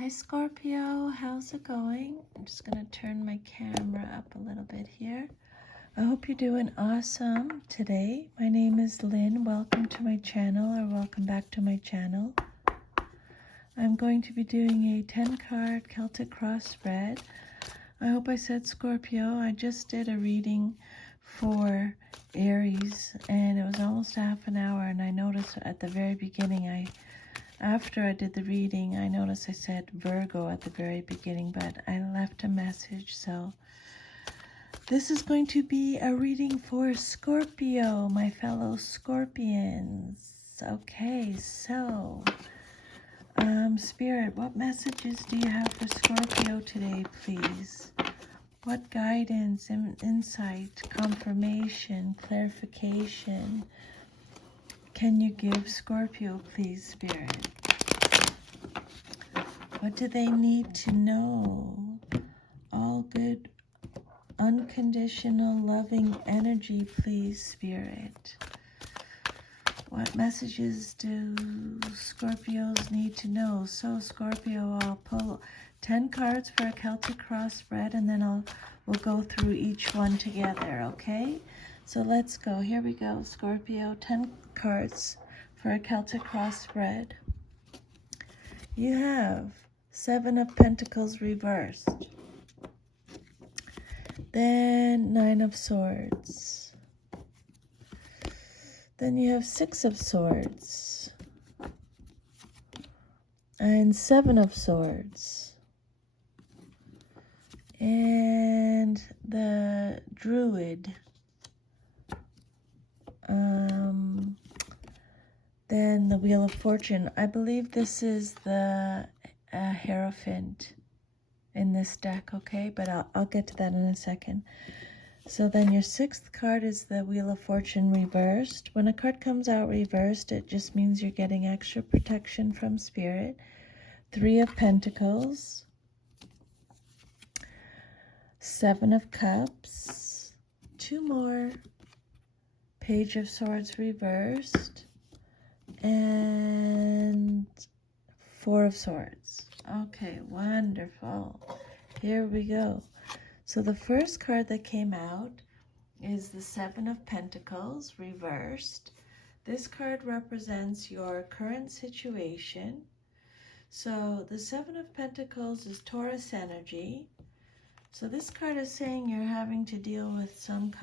Hi Scorpio, how's it going? I'm just going to turn my camera up a little bit here. I hope you're doing awesome today. My name is Lynn. Welcome to my channel, or welcome back to my channel. I'm going to be doing a 10-card Celtic cross spread. I hope I said Scorpio. I just did a reading for Aries and it was almost half an hour, and I noticed at the very beginning after I did the reading, I noticed I said Virgo at the very beginning, but I left a message. So this is going to be a reading for Scorpio, my fellow Scorpions. Okay, so Spirit, what messages do you have for Scorpio today, please? What guidance, insight, confirmation, clarification can you give Scorpio, please, Spirit? What do they need to know? All good, unconditional, loving energy, please, Spirit. What messages do Scorpios need to know? So, Scorpio, I'll pull 10 cards for a Celtic cross spread, and then we'll go through each one together, okay? So let's go. Here we go, Scorpio. 10 cards for a Celtic cross spread. You have 7 of Pentacles reversed. Then 9 of Swords. Then you have 6 of Swords. And 7 of Swords. And the Druid. Then the Wheel of Fortune. I believe this is the Hierophant in this deck, okay? But I'll get to that in a second. So then your 6th card is the Wheel of Fortune reversed. When a card comes out reversed, it just means you're getting extra protection from Spirit. 3 of Pentacles. 7 of Cups. 2 more. Page of Swords reversed. And 4 of Swords. Okay, wonderful. Here we go. So the first card that came out is the 7 of Pentacles reversed. This card represents your current situation. So the 7 of Pentacles is Taurus energy. So this card is saying you're having to deal with some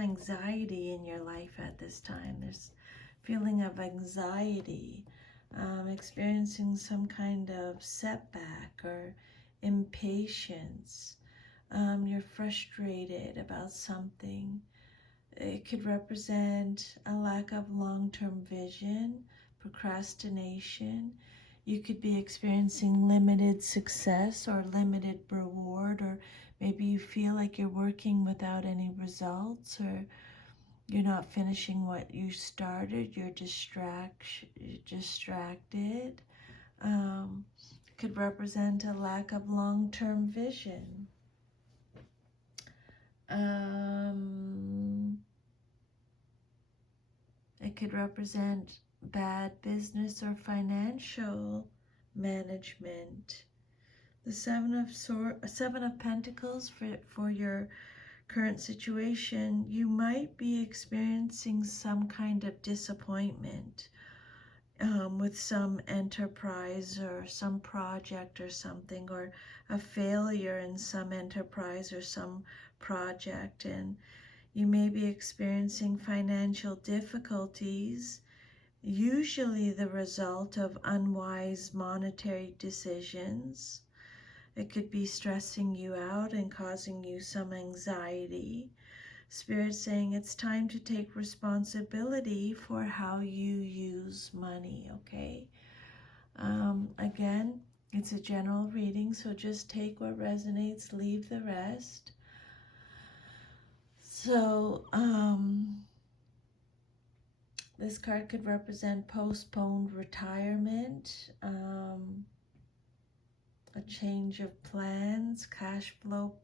anxiety in your life at this time. There's feeling of anxiety, experiencing some kind of setback or impatience. You're frustrated about something. It could represent a lack of long-term vision, procrastination. You could be experiencing limited success or limited reward, or maybe you feel like you're working without any results, or you're not finishing what you started. You're distracted. Could represent a lack of long-term vision. It could represent bad business or financial management. The 7 of Pentacles for your current situation, you might be experiencing some kind of disappointment with some enterprise or some project or something, or a failure in some enterprise or some project, and you may be experiencing financial difficulties, usually the result of unwise monetary decisions. It could be stressing you out and causing you some anxiety. Spirit saying it's time to take responsibility for how you use money, okay? Again, it's a general reading, so just take what resonates, leave the rest. So, this card could represent postponed retirement, a change of plans, cash flow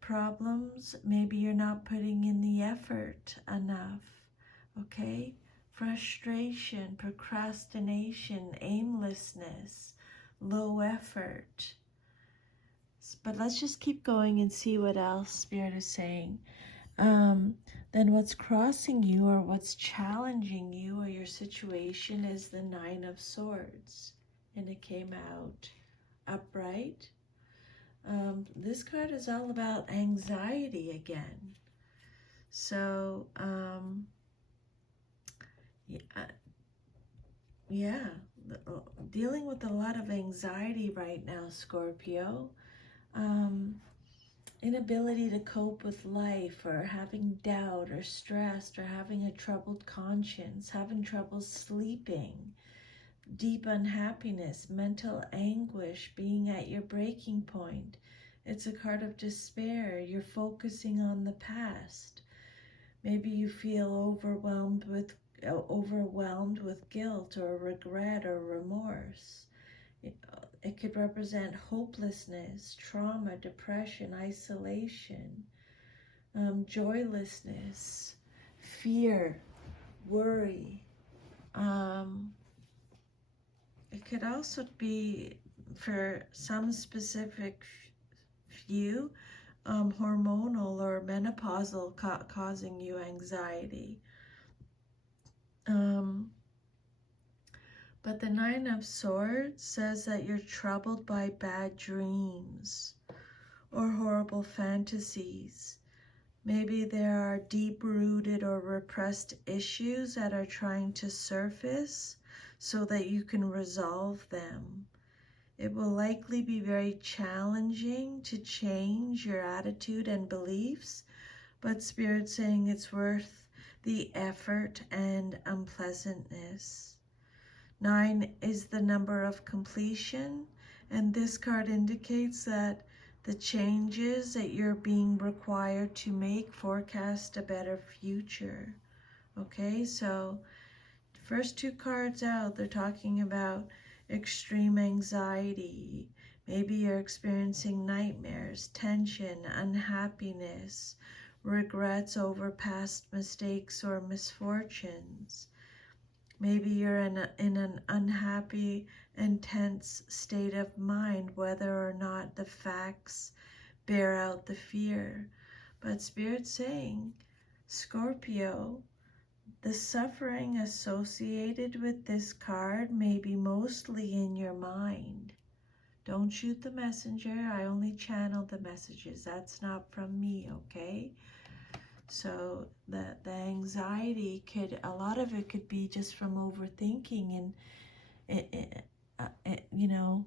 problems. Maybe you're not putting in the effort enough, okay? Frustration, procrastination, aimlessness, low effort. But let's just keep going and see what else Spirit is saying. Then what's crossing you or what's challenging you or your situation is the Nine of Swords. And it came out upright. This card is all about anxiety again. So, yeah, dealing with a lot of anxiety right now, Scorpio. Inability to cope with life, or having doubt or stressed, or having a troubled conscience, having trouble sleeping, deep unhappiness, mental anguish, being at your breaking point. It's a card of despair. You're focusing on the past. Maybe you feel overwhelmed with guilt or regret or remorse. It could represent hopelessness, trauma, depression, isolation, joylessness, fear, worry. It could also be, for some specific few, hormonal or menopausal causing you anxiety. But the Nine of Swords says that you're troubled by bad dreams or horrible fantasies. Maybe there are deep-rooted or repressed issues that are trying to surface so that you can resolve them. It will likely be very challenging to change your attitude and beliefs, but Spirit's saying it's worth the effort and unpleasantness. 9 is the number of completion, and this card indicates that the changes that you're being required to make forecast a better future. Okay, so first two cards out, they're talking about extreme anxiety. Maybe you're experiencing nightmares, tension, unhappiness, regrets over past mistakes or misfortunes. Maybe you're in an unhappy and tense state of mind, whether or not the facts bear out the fear. But Spirit's saying, Scorpio, the suffering associated with this card may be mostly in your mind. Don't shoot the messenger. I only channel the messages. That's not from me, okay? So the anxiety could, a lot of it could be just from overthinking and, you know,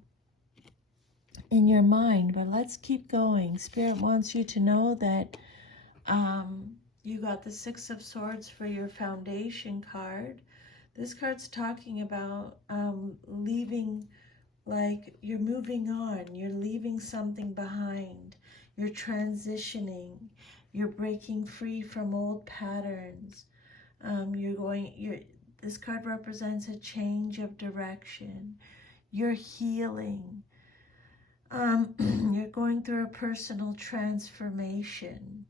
in your mind. But let's keep going. Spirit wants you to know that you got the Six of Swords for your foundation card. This card's talking about leaving, like you're moving on, you're leaving something behind, you're transitioning, you're breaking free from old patterns. This card represents a change of direction. You're healing. You're going through a personal transformation.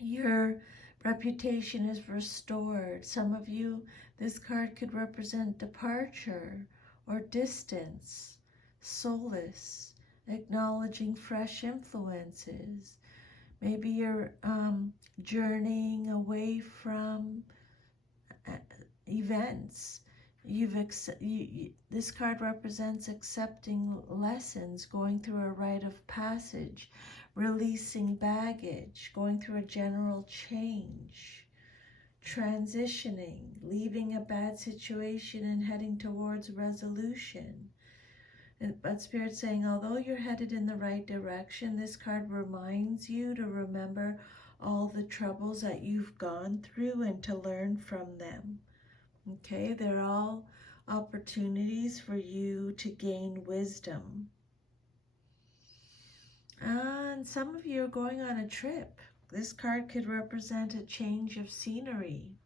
Your reputation is restored. Some of you, this card could represent departure or distance, solace, acknowledging fresh influences. Maybe you're journeying away from events. This card represents accepting lessons, going through a rite of passage, releasing baggage, going through a general change, transitioning, leaving a bad situation and heading towards resolution. But Spirit's saying, although you're headed in the right direction, this card reminds you to remember all the troubles that you've gone through and to learn from them. Okay, they're all opportunities for you to gain wisdom. And some of you are going on a trip. This card could represent a change of scenery.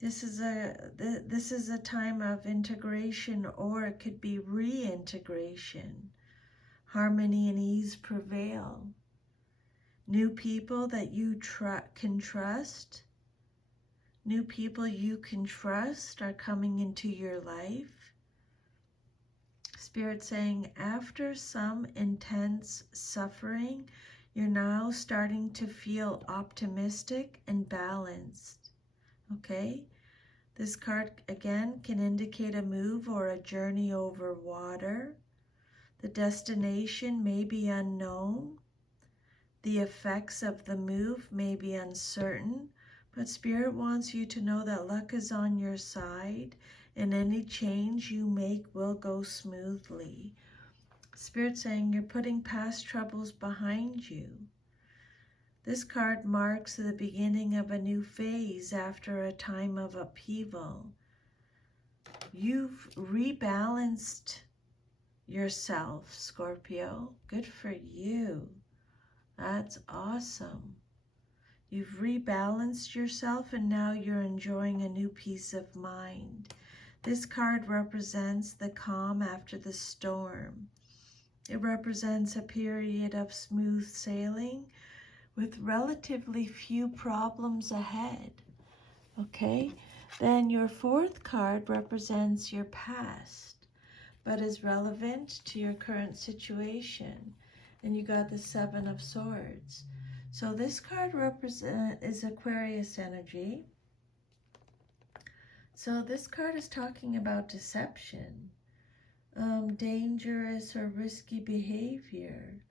This is a time of integration, or it could be reintegration. Harmony and ease prevail. New people that you can trust. New people you can trust are coming into your life. Spirit saying, after some intense suffering, you're now starting to feel optimistic and balanced. Okay? This card, again, can indicate a move or a journey over water. The destination may be unknown. The effects of the move may be uncertain, but Spirit wants you to know that luck is on your side and any change you make will go smoothly. Spirit saying you're putting past troubles behind you. This card marks the beginning of a new phase after a time of upheaval. You've rebalanced yourself, Scorpio. Good for you. That's awesome. You've rebalanced yourself and now you're enjoying a new peace of mind. This card represents the calm after the storm. It represents a period of smooth sailing with relatively few problems ahead. Okay? Then your fourth card represents your past, but is relevant to your current situation. And you got the Seven of Swords. So this card is Aquarius energy. So this card is talking about deception, dangerous or risky behavior.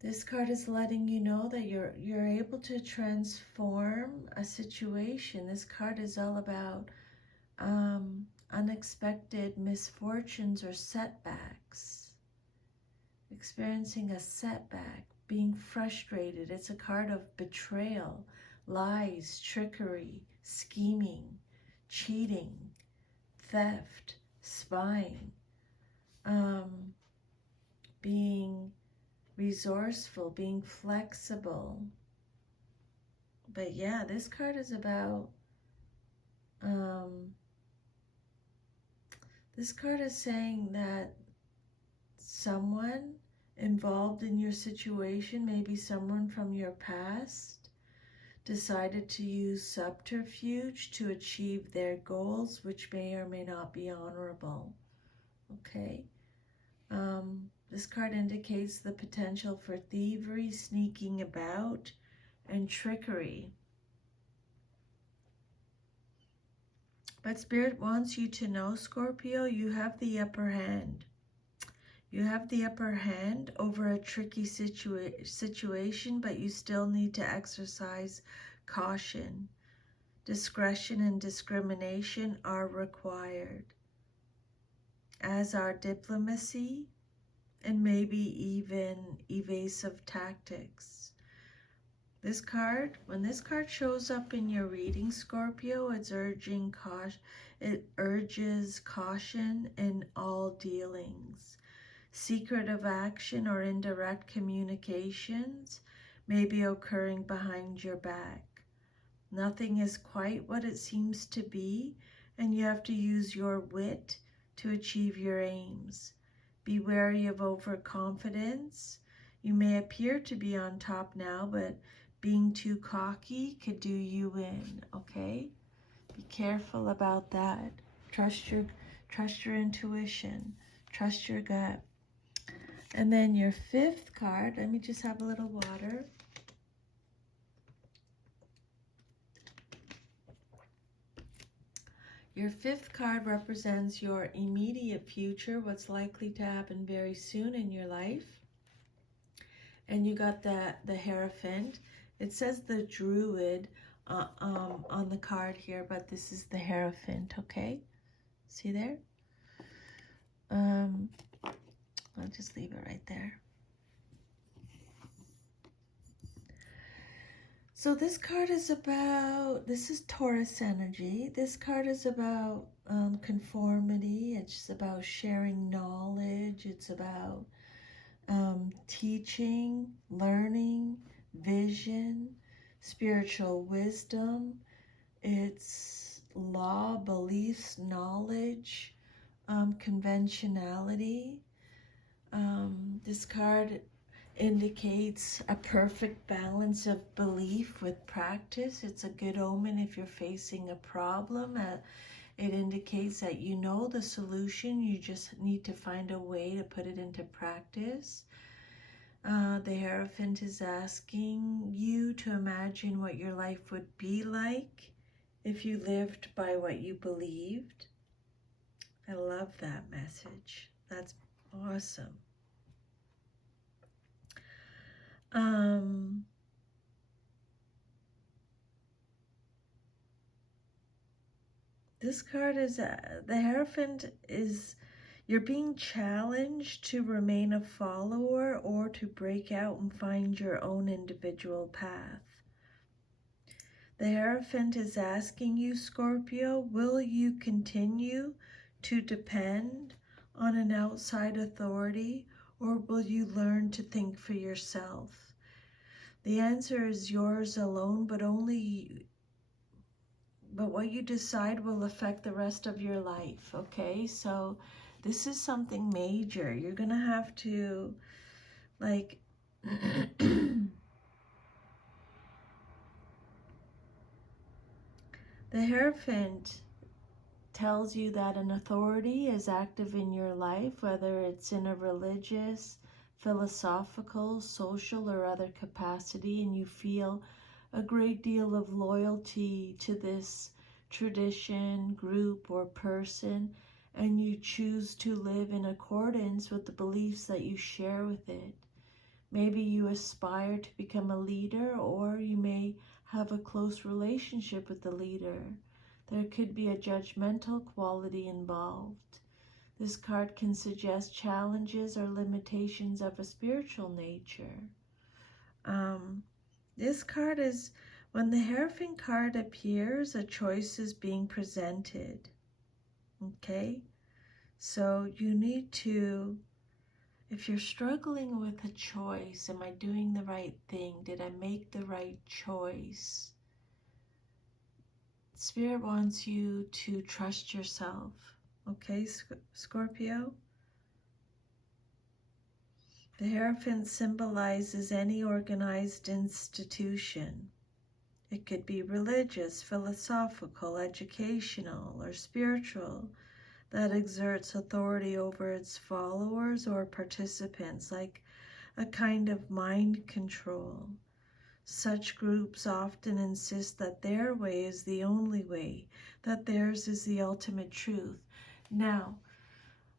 This card is letting you know that you're able to transform a situation. This card is all about unexpected misfortunes or setbacks. Experiencing a setback, being frustrated. It's a card of betrayal, lies, trickery, scheming, cheating, theft, spying, being resourceful, being flexible. But yeah, this card is about, this card is saying that someone involved in your situation, maybe someone from your past, decided to use subterfuge to achieve their goals, which may or may not be honorable. Okay? This card indicates the potential for thievery, sneaking about, and trickery. But Spirit wants you to know, Scorpio, you have the upper hand. You have the upper hand over a tricky situation, but you still need to exercise caution. Discretion and discrimination are required, as are diplomacy and maybe even evasive tactics. This card, when this card shows up in your reading, Scorpio, it urges caution in all dealings. Secretive action or indirect communications may be occurring behind your back. Nothing is quite what it seems to be, and you have to use your wit to achieve your aims. Be wary of overconfidence. You may appear to be on top now, but being too cocky could do you in, okay? Be careful about that. Trust your intuition. Trust your gut. And then your fifth card, let me just have a little water. Your fifth card represents your immediate future, what's likely to happen very soon in your life. And you got the Hierophant. It says the Druid on the card here, but this is the Hierophant, okay? See there? I'll just leave it right there. So this card is about, this is Taurus energy. This card is about conformity. It's about sharing knowledge. It's about teaching, learning, vision, spiritual wisdom. It's law, beliefs, knowledge, conventionality. This card indicates a perfect balance of belief with practice. It's a good omen if you're facing a problem, It indicates that you know the solution, you just need to find a way to put it into practice. The Hierophant is asking you to imagine what your life would be like if you lived by what you believed. I love that message. That's awesome. This card is, the Hierophant is, you're being challenged to remain a follower or to break out and find your own individual path. The Hierophant is asking you, Scorpio, will you continue to depend on an outside authority, or will you learn to think for yourself? The answer is yours alone, but what you decide will affect the rest of your life, okay? So this is something major. You're gonna have to, like, the Hierophant tells you that an authority is active in your life, whether it's in a religious, philosophical, social, or other capacity, and you feel a great deal of loyalty to this tradition, group, or person, and you choose to live in accordance with the beliefs that you share with it. Maybe you aspire to become a leader, or you may have a close relationship with the leader. There could be a judgmental quality involved. This card can suggest challenges or limitations of a spiritual nature. This card is, when the Hierophant card appears, a choice is being presented. Okay? So you need to, if you're struggling with a choice, am I doing the right thing? Did I make the right choice? Spirit wants you to trust yourself. Okay, Scorpio? The Hierophant symbolizes any organized institution. It could be religious, philosophical, educational, or spiritual, that exerts authority over its followers or participants, like a kind of mind control. Such groups often insist that their way is the only way, that theirs is the ultimate truth. Now,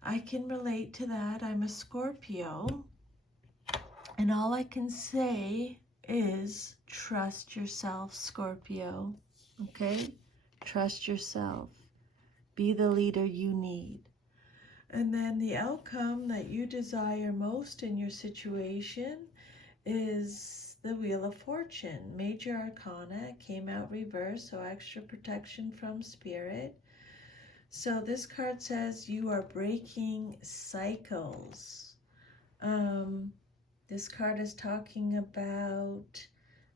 I can relate to that. I'm a Scorpio, and all I can say is trust yourself, Scorpio. Okay? Trust yourself. Be the leader you need. And then the outcome that you desire most in your situation is the Wheel of Fortune. Major Arcana came out reversed, so extra protection from Spirit. So this card says you are breaking cycles. This card is talking about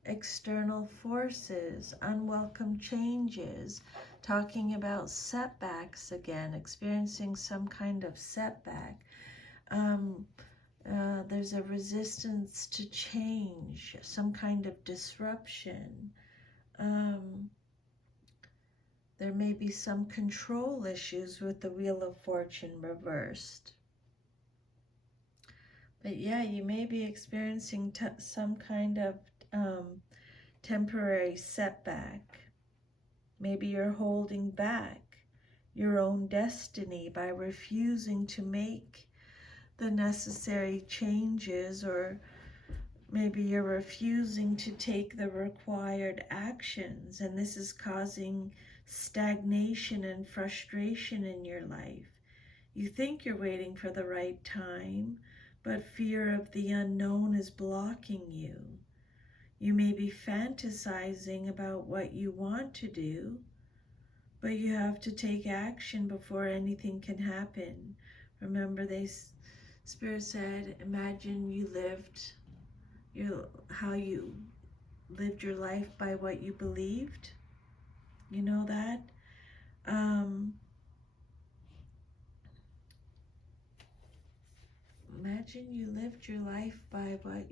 external forces, unwelcome changes, talking about setbacks again, experiencing some kind of setback. There's a resistance to change, some kind of disruption. There may be some control issues with the Wheel of Fortune reversed. But yeah, you may be experiencing some kind of temporary setback. Maybe you're holding back your own destiny by refusing to make the necessary changes, or maybe you're refusing to take the required actions, and this is causing stagnation and frustration in your life. You think you're waiting for the right time, but fear of the unknown is blocking you. You may be fantasizing about what you want to do, but you have to take action before anything can happen. Remember, Spirit said, imagine you lived how you lived your life by what you believed. You know that? Imagine you lived your life by what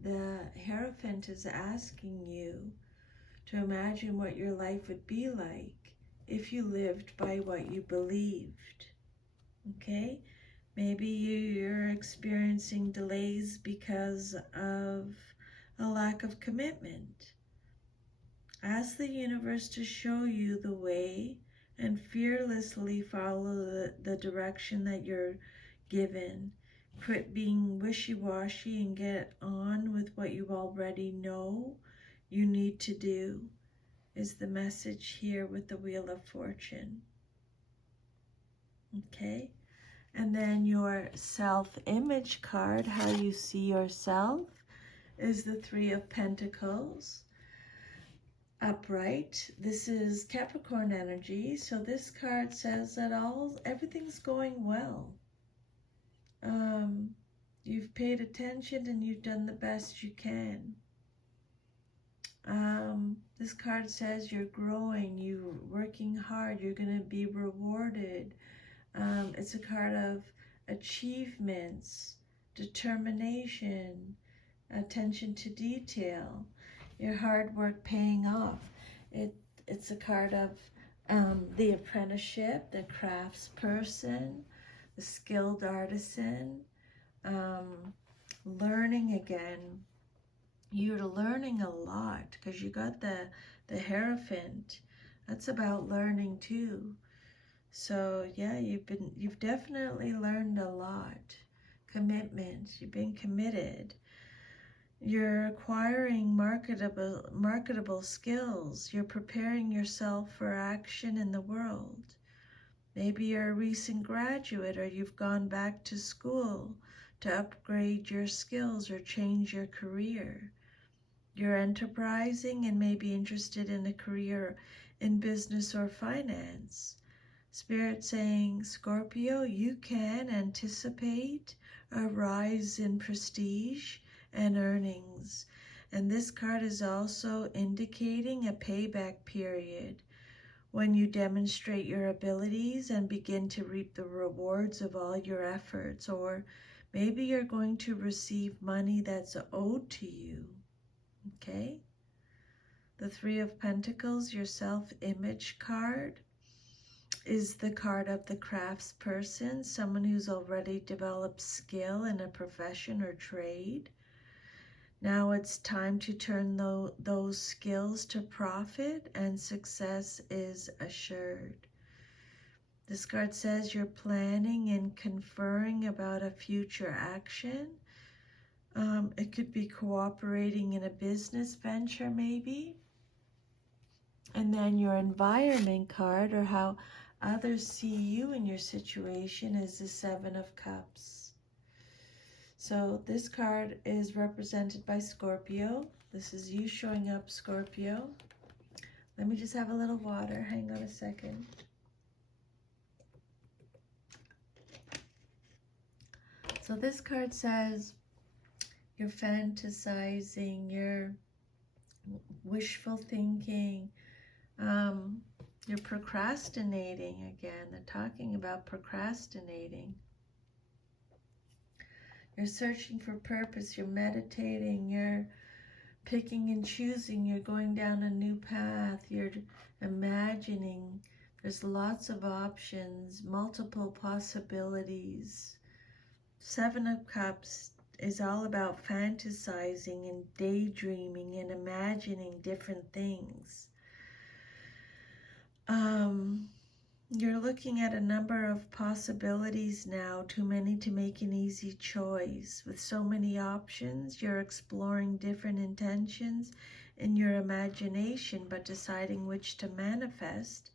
the Hierophant is asking you to imagine what your life would be like if you lived by what you believed. Okay? Maybe you're experiencing delays because of a lack of commitment. Ask the universe to show you the way and fearlessly follow the direction that you're given. Quit being wishy-washy and get on with what you already know you need to do, is the message here with the Wheel of Fortune. Okay? And then your self-image card, how you see yourself, is the Three of Pentacles. Upright. This is Capricorn energy, so this card says that everything's going well. You've paid attention and you've done the best you can. This card says you're growing, you're working hard, you're going to be rewarded. It's a card of achievements, determination, attention to detail, your hard work paying off. It's a card of the apprenticeship, the craftsperson, the skilled artisan, learning again. You're learning a lot because you got the Hierophant. That's about learning too. So yeah, you've definitely learned a lot. Commitment. You've been committed. You're acquiring marketable skills. You're preparing yourself for action in the world. Maybe you're a recent graduate, or you've gone back to school to upgrade your skills or change your career. You're enterprising and may be interested in a career in business or finance. Spirit saying, Scorpio, you can anticipate a rise in prestige and earnings. And this card is also indicating a payback period when you demonstrate your abilities and begin to reap the rewards of all your efforts. Or maybe you're going to receive money that's owed to you. Okay? The Three of Pentacles, your self-image card, is the card of the craftsperson, someone who's already developed skill in a profession or trade. Now it's time to turn those skills to profit, and success is assured. This card says you're planning and conferring about a future action. It could be cooperating in a business venture maybe. And then your environment card, or how others see you in your situation, is the Seven of Cups. So this card is represented by Scorpio. This is you showing up, Scorpio. Let me just have a little water. Hang on a second. So this card says you're fantasizing, you're wishful thinking, you're procrastinating again. They're talking about procrastinating. You're searching for purpose, you're meditating, you're picking and choosing, you're going down a new path, you're imagining. There's lots of options, multiple possibilities. Seven of Cups is all about fantasizing and daydreaming and imagining different things. You're looking at a number of possibilities now, too many to make an easy choice. With so many options, you're exploring different intentions in your imagination, but deciding which to manifest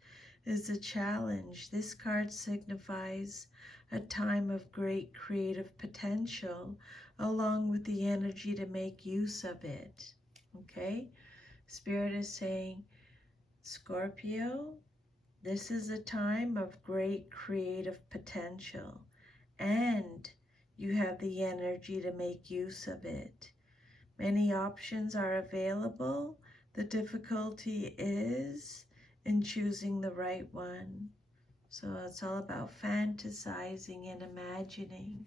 is a challenge. This card signifies a time of great creative potential, along with the energy to make use of it. Okay? Spirit is saying, Scorpio, this is a time of great creative potential, and you have the energy to make use of it. Many options are available. The difficulty is in choosing the right one. So it's all about fantasizing and imagining.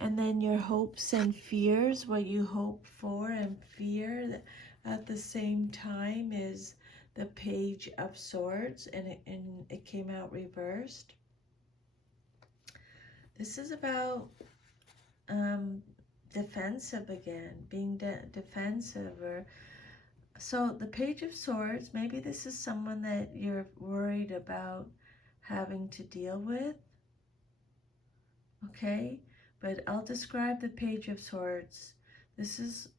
And then your hopes and fears, what you hope for and fear at the same time, is the Page of Swords, and it came out reversed. This is about defensive again, being defensive. Or so the Page of Swords, maybe this is someone that you're worried about having to deal with. Okay, but I'll describe the Page of Swords.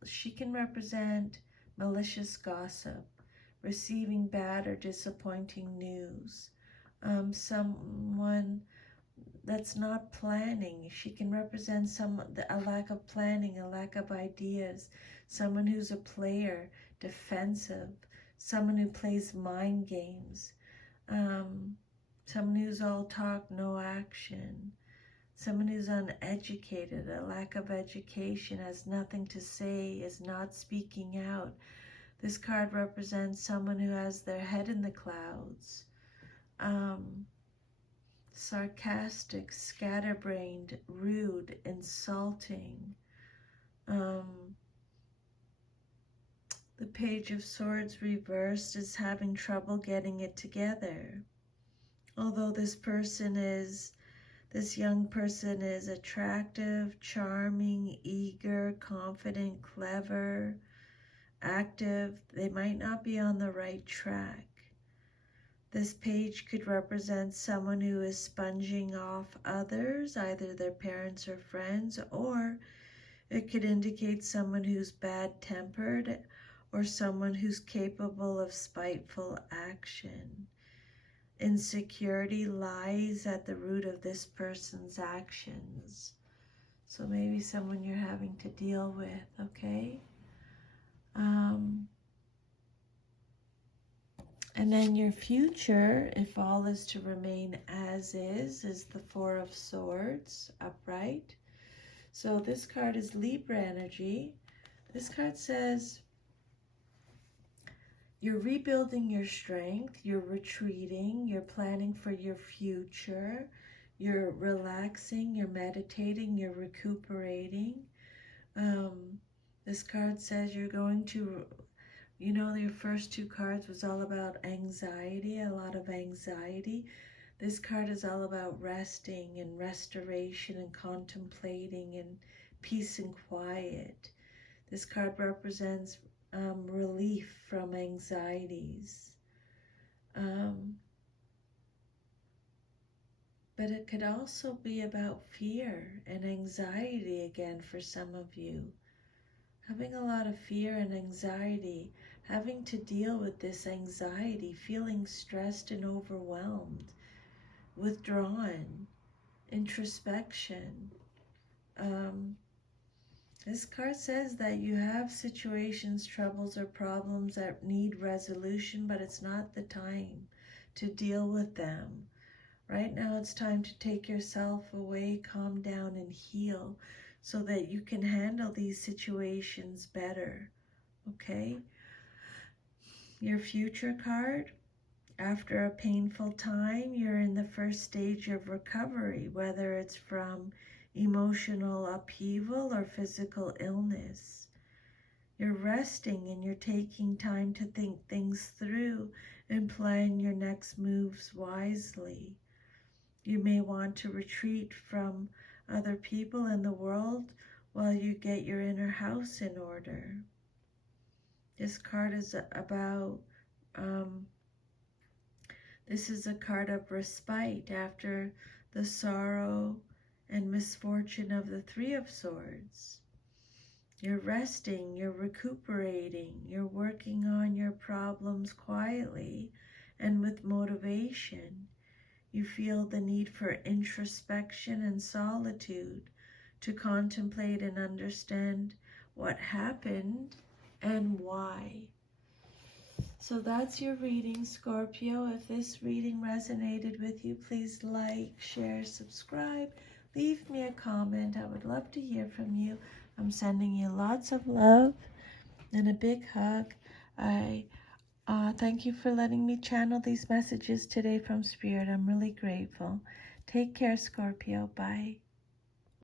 She can represent malicious gossip, receiving bad or disappointing news, someone that's not planning. She can represent a lack of planning, a lack of ideas, someone who's a player, defensive, someone who plays mind games, someone who's all talk, no action, someone who's uneducated, a lack of education, has nothing to say, is not speaking out. This card represents someone who has their head in the clouds, sarcastic, scatterbrained, rude, insulting. The Page of Swords reversed is having trouble getting it together. Although this young person is attractive, charming, eager, confident, clever, active, they might not be on the right track. This page could represent someone who is sponging off others, either their parents or friends, or it could indicate someone who's bad-tempered or someone who's capable of spiteful action. Insecurity lies at the root of this person's actions. So maybe someone you're having to deal with, okay? And then your future, if all is to remain as is the Four of Swords, upright. So this card is Libra energy. This card says you're rebuilding your strength, you're retreating, you're planning for your future, you're relaxing, you're meditating, you're recuperating. This card says you're going to, your first two cards was all about anxiety, a lot of anxiety. This card is all about resting and restoration and contemplating and peace and quiet. This card represents relief from anxieties. But it could also be about fear and anxiety again for some of you. Having a lot of fear and anxiety, having to deal with this anxiety, feeling stressed and overwhelmed, withdrawn, introspection. This card says that you have situations, troubles, or problems that need resolution, but it's not the time to deal with them. Right now it's time to take yourself away, calm down, and heal so that you can handle these situations better, okay? Your future card, after a painful time, you're in the first stage of recovery, whether it's from emotional upheaval or physical illness. You're resting and you're taking time to think things through and plan your next moves wisely. You may want to retreat from other people in the world while you get your inner house in order. This card is about, this is a card of respite after the sorrow and misfortune of the Three of Swords. You're resting, you're recuperating, you're working on your problems quietly and with motivation. You feel the need for introspection and solitude to contemplate and understand what happened and why. So that's your reading, Scorpio. If this reading resonated with you, please like, share, subscribe, leave me a comment. I would love to hear from you. I'm sending you lots of love and a big hug. Thank you for letting me channel these messages today from Spirit. I'm really grateful. Take care, Scorpio. Bye.